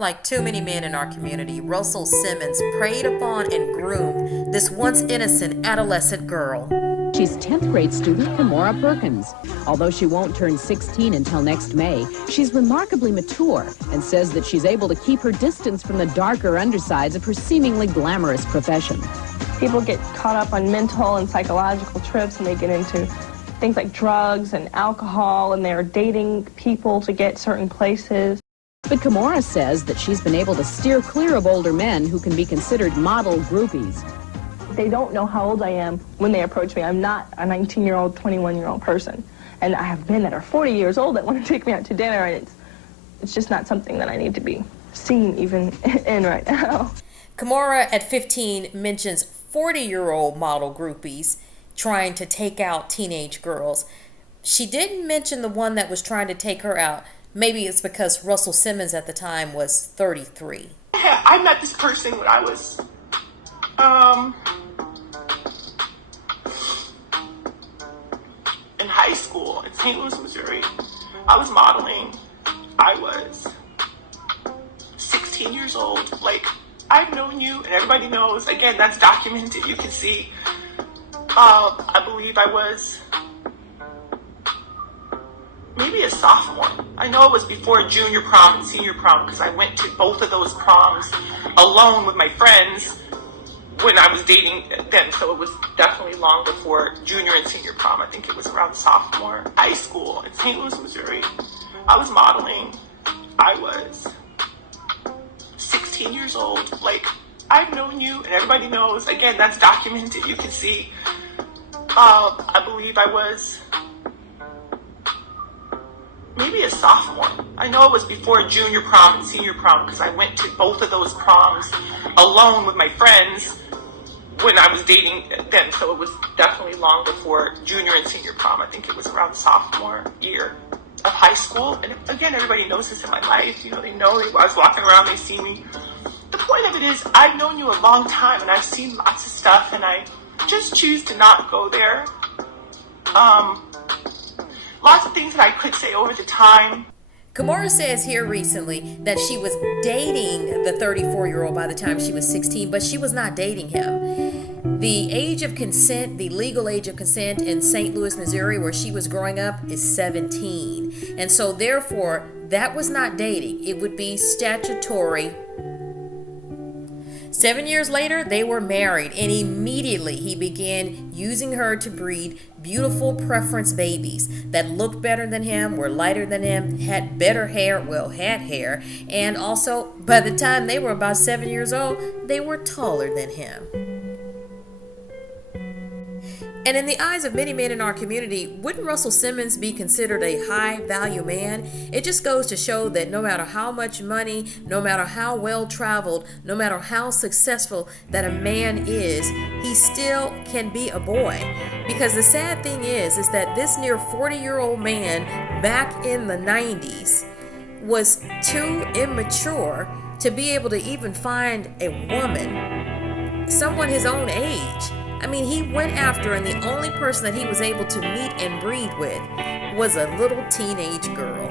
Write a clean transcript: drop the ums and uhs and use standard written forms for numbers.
Like too many men in our community, Russell Simmons preyed upon and groomed this once innocent adolescent girl. She's 10th grade student Kimora Perkins. Although she won't turn 16 until next May, she's remarkably mature and says that she's able to keep her distance from the darker undersides of her seemingly glamorous profession. People get caught up on mental and psychological trips, and they get into things like drugs and alcohol, and they're dating people to get certain places. But Kimora says that she's been able to steer clear of older men who can be considered model groupies. They don't know how old I am when they approach me. I'm not a 19-year-old, 21-year-old person. And I have men that are 40 years old that want to take me out to dinner, and it's just not something that I need to be seen even in right now. Kimora at 15 mentions 40-year-old model groupies trying to take out teenage girls. She didn't mention the one that was trying to take her out. Maybe it's because Russell Simmons at the time was 33. I met this person when I was in high school in St. Louis, Missouri. I was modeling. I was 16 years old. Like, I've known you, and everybody knows. Again, that's documented. You can see. I believe I was maybe a sophomore. I know it was before junior prom and senior prom because I went to both of those proms alone with my friends when I was dating them. So it was definitely long before junior and senior prom. I think it was around sophomore. High school in St. Louis, Missouri. I was modeling. I was 16 years old. Like, I've known you, and everybody knows. Again, that's documented. You can see. I believe I was maybe a sophomore. I know it was before junior prom and senior prom because I went to both of those proms alone with my friends when I was dating them. So it was definitely long before junior and senior prom. I think it was around sophomore year of high school. And again, everybody knows this in my life. You know, they know I was walking around, they see me. The point of it is, I've known you a long time, and I've seen lots of stuff, and I just choose to not go there. Lots of things that I could say over the time. Kimora says here recently that she was dating the 34-year-old by the time she was 16, but she was not dating him. The age of consent, the legal age of consent in St. Louis, Missouri, where she was growing up, is 17. And so therefore, that was not dating. It would be statutory. 7 years later, they were married, and immediately he began using her to breed beautiful preference babies that looked better than him, were lighter than him, had better hair, had hair, and also, by the time they were about 7 years old, they were taller than him. And in the eyes of many men in our community, wouldn't Russell Simmons be considered a high-value man? It just goes to show that no matter how much money, no matter how well-traveled, no matter how successful that a man is, he still can be a boy. Because the sad thing is that this near 40-year-old man back in the 90s was too immature to be able to even find a woman, someone his own age. I mean, he went after, and the only person that he was able to meet and breed with was a little teenage girl.